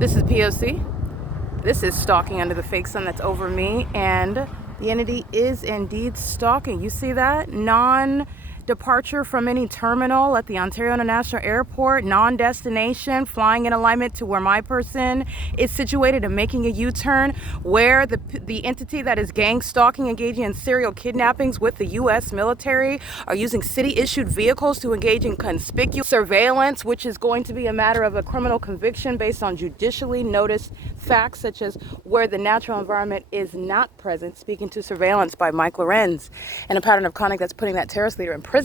This is P.O.C. This is stalking under the fake sun that's over me, and the entity is indeed stalking. You see that? Non-departure from any terminal at the Ontario International Airport, non-destination, flying in alignment to where my person is situated and making a U-turn, where the entity that is gang stalking, engaging in serial kidnappings with the U.S. military, are using city-issued vehicles to engage in conspicuous surveillance, which is going to be a matter of a criminal conviction based on judicially noticed facts, such as where the natural environment is not present, speaking to surveillance by Mike LORENZ, and a pattern of conduct that's putting that terrorist leader in prison.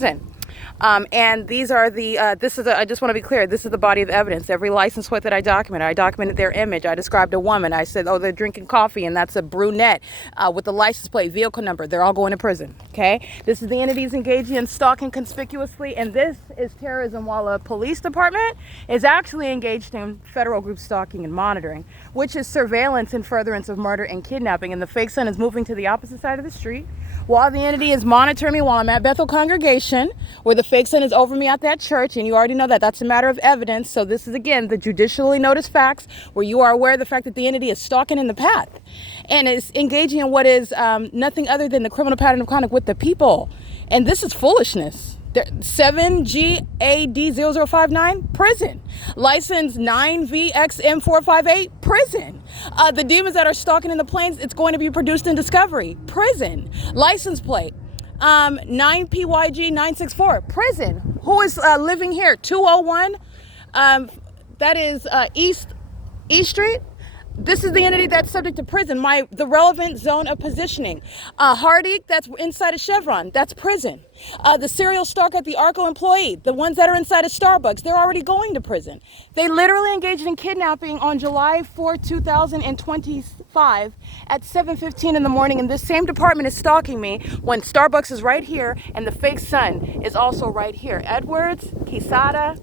And these are the, I just want to be clear, this is the body of evidence. Every license plate that I documented their image. I described a woman. I said, oh, they're drinking coffee, and that's a brunette with the license plate, vehicle number. They're all going to prison, okay? This is the entities engaging in stalking conspicuously, and this is terrorism, while a police department is actually engaged in federal group stalking and monitoring, which is surveillance and furtherance of murder and kidnapping. And the fake son is moving to the opposite side of the street, while the entity is monitoring me while I'm at Bethel Congregation, where the fake son is over me at that church, and you already know that that's a matter of evidence. So this is, again, the judicially noticed facts, where you are aware of the fact that the entity is stalking in the path and is engaging in what is nothing other than the criminal pattern of conduct with the people. And this is foolishness. 7GAD0059, prison. License 9VXM458, prison. The demons that are stalking in the planes, it's going to be produced in Discovery, prison. License plate 9PYG964, prison. Who is living here? 201, that is East Street. This is the entity that's subject to prison. The relevant zone of positioning. Hardy, that's inside of Chevron, that's prison. The serial stalker at the ARCO employee, the ones that are inside of Starbucks, they're already going to prison. They literally engaged in kidnapping on July 4, 2025 at 7:15 in the morning, and this same department is stalking me when Starbucks is right here and the fake son is also right here. Edwards, Quesada.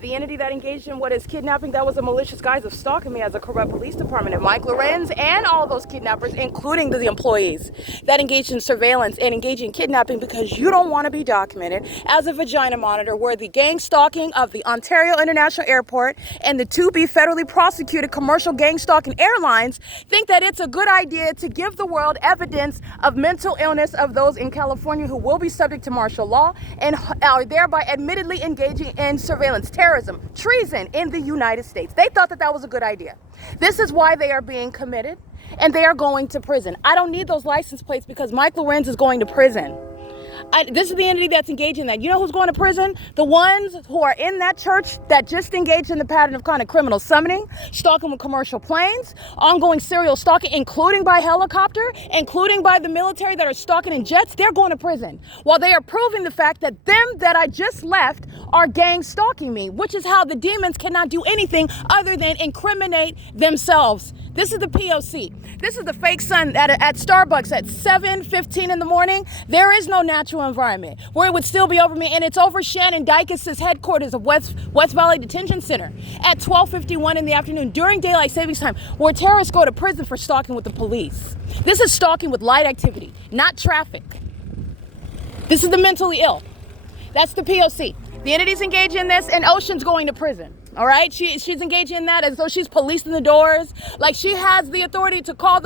The entity that engaged in what is kidnapping, that was a malicious guise of stalking me as a corrupt police department. And Mike LORENZ and all those kidnappers, including the employees that engaged in surveillance and engaged in kidnapping because you don't want to be documented as a vagina monitor, where the gang stalking of the Ontario International Airport and the to-be federally prosecuted commercial gang stalking airlines think that it's a good idea to give the world evidence of mental illness of those in California who will be subject to martial law and are thereby admittedly engaging in surveillance, terrorism, treason in the United States. They thought that that was a good idea. This is why they are being committed, and they are going to prison. I don't need those license plates because Mike LORENZ is going to prison. This is the entity that's engaged in that. You know who's going to prison? The ones who are in that church that just engaged in the pattern of kind of criminal summoning, stalking with commercial planes, ongoing serial stalking, including by helicopter, including by the military that are stalking in jets. They're going to prison while they are proving the fact that them that I just left are gang stalking me, which is how the demons cannot do anything other than incriminate themselves. This is the P.O.C. This is the fake son at Starbucks at 7:15 in the morning. There is no natural environment where it would still be over me, and it's over Shannon Dykes' headquarters of West Valley Detention Center at 12:51 in the afternoon during daylight savings time, where terrorists go to prison for stalking with the police. This is stalking with light activity, not traffic. This is the mentally ill. That's the P.O.C. The entity's engaged in this, and Ocean's going to prison. All right, she's engaging in that as though she's policing the doors, like she has the authority to call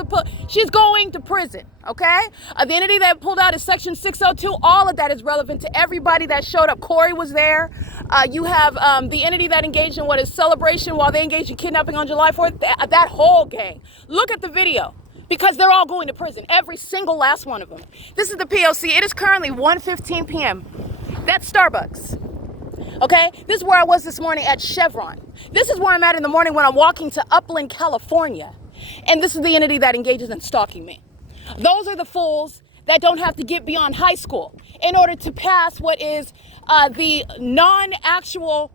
she's going to prison. Okay, the entity that pulled out is section 602. All of that is relevant to everybody that showed up. Corey was there. You have the entity that engaged in what is celebration while they engaged in kidnapping on July 4th. That whole gang. Look at the video, because they're all going to prison, every single last one of them. This is the P.O.C. It is currently 1:15 p.m. That's Starbucks. Okay, this is where I was this morning at Chevron. This is where I'm at in the morning when I'm walking to Upland, California. And this is the entity that engages in stalking me. Those are the fools that don't have to get beyond high school in order to pass what is the non-actual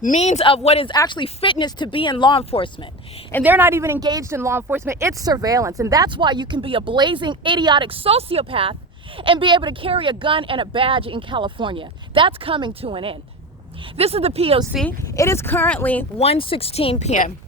means of what is actually fitness to be in law enforcement. And they're not even engaged in law enforcement. It's surveillance. And that's why you can be a blazing, idiotic sociopath and be able to carry a gun and a badge in California. That's coming to an end. This is the P.O.C. It is currently 1:16 p.m.